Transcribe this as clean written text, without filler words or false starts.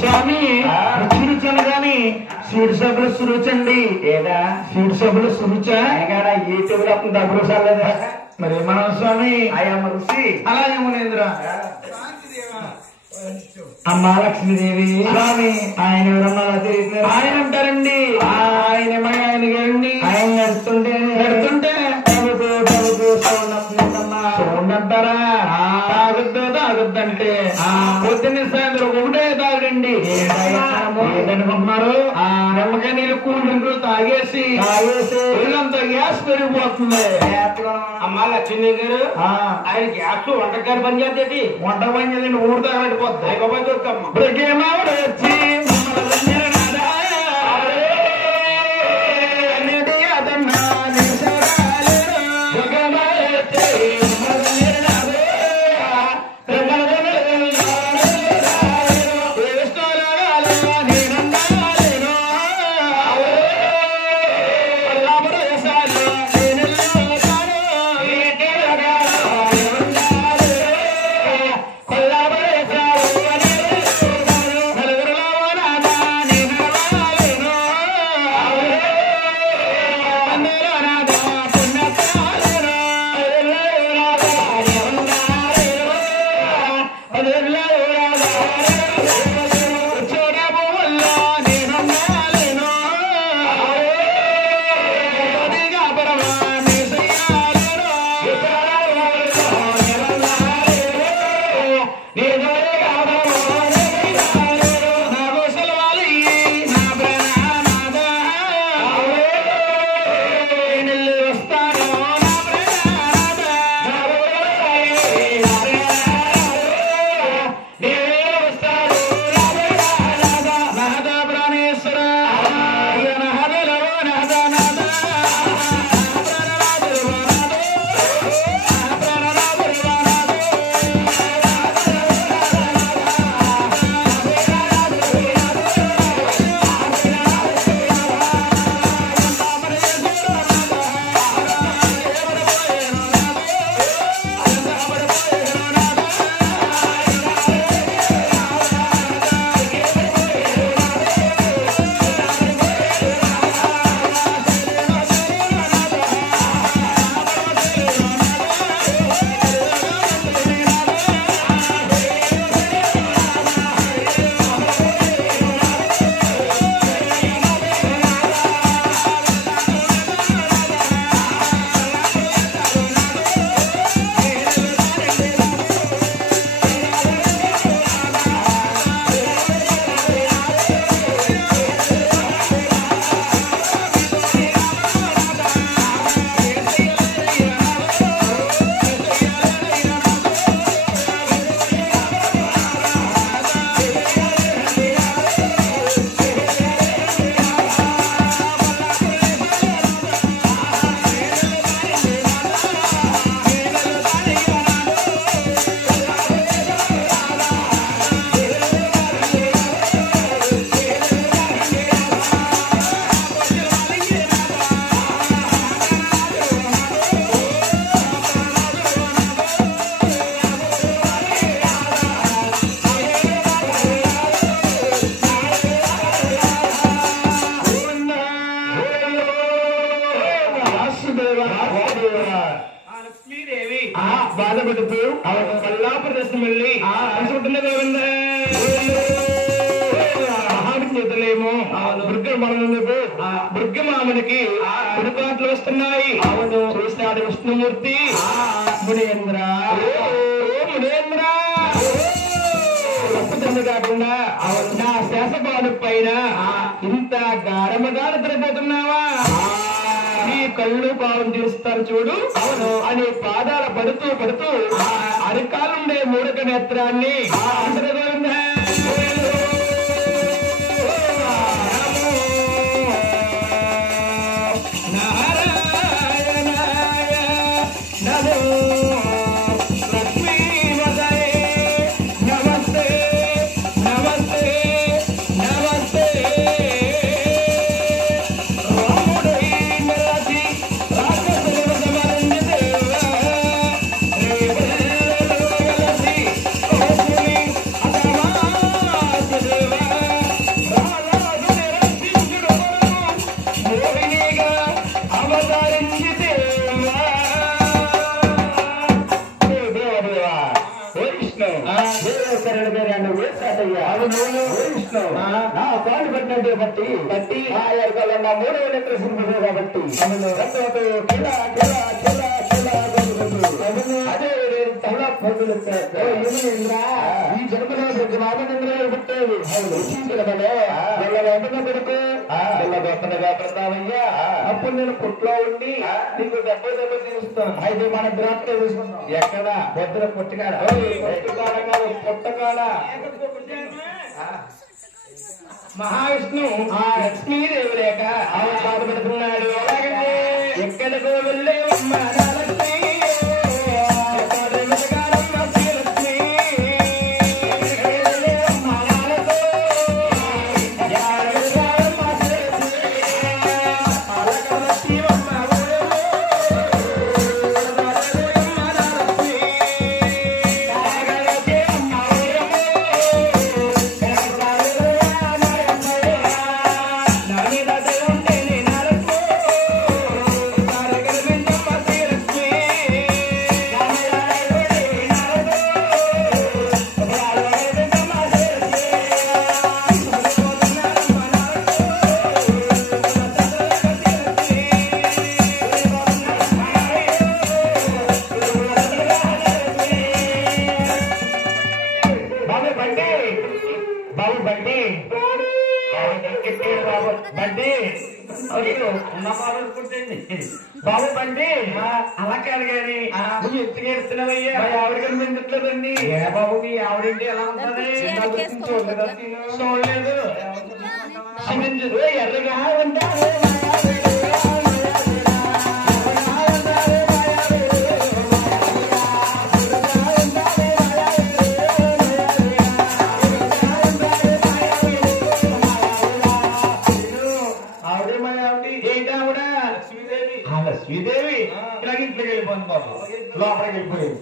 స్వామి రుచి సీడ్ సభలు సురుచండి ఏదా సీడ్ సభలు సురుచా ఏ టేబుల్ అప్పుడు డబ్బులు సార్లేదా మరి మనం స్వామి ఆయమ్మ రుచి అలాగే మునేంద్ర అమ్మా లక్ష్మీదేవి స్వామి ఆయన ఎవరమ్మా ఆయన ఉంటారండి ఆయన ఆయన గారండి ఆయన నడుతుంటే సౌండ్ అంటారా తాగొద్దంటే పొద్దున్న సాయంత్రం ఒకటే తాగండి ఏదనుకుంటున్నారు నిమ్మకాయ నీళ్ళు కూల్ డ్రింకులు తాగేసి ఒళ్ళంతా గ్యాస్ పెరిగిపోతుంది అమ్మా లక్ష్మీ గారు ఆయన గ్యాస్ వంటకారు పని చేద్దేటి వంట పని చేయండి ఊరు తాగబెట్టిపోతుంది వచ్చి బాధపడుతూ కల్లా ప్రదర్శన వెళ్ళి మహావిజ్ఞతలేమో దుర్గమామనికి పురుకాట్లు వస్తున్నాయి. అవును చూస్తాడు విష్ణుమూర్తి. మునేంద్ర మునేంద్ర తప్పుతుంది కాకుండా నా శాసపాడు పైన ఇంత గారముగా నిద్రపోతున్నావా? నీ కళ్ళు పావం తీస్తారు చూడు. అవును అని పాదాల పడుతూ పడుతూ అరికాలుండే మూడక నేత్రాన్ని నా పాలు పట్టినట్టు బట్టి ఆ ఎరకల్లో నా 3వ నెత్ర సింపుల్ కాబట్టి అదే తల పొందులు ఈ జన్మలో రామచంద్ర పుట్టేది కొడుకు గొప్పగా ప్రతావయ్యా అప్పుడు నేను పుట్లో ఉండి నీకు దెబ్బ తీరుస్తాను. అయితే మన ద్రాక్ష తీసుకున్నాం ఎక్కడ పొద్దున పుట్టకాడ కాదు పుట్టకాడ మహావిష్ణు లక్ష్మీదేవి లేక బాధపడుతున్నాడు. ఎక్కడికో వెళ్ళే బాబు బండి అలా కాదు గాని నువ్వు ఎందుకు ఏడుస్తున్నావయ్యా? ఆవిడ కనిపించట్లేదండి. ఏ బాబు మీ ఆవిడండి ఎలా ఉంటుంది? చూడలేదు ఎర్రగా ఉంటారు. శ్రీదేవి ఇలాగ ఇంట్లోకి వెళ్ళిపోయింది బాబు, లోపలికి వెళ్ళిపోయింది.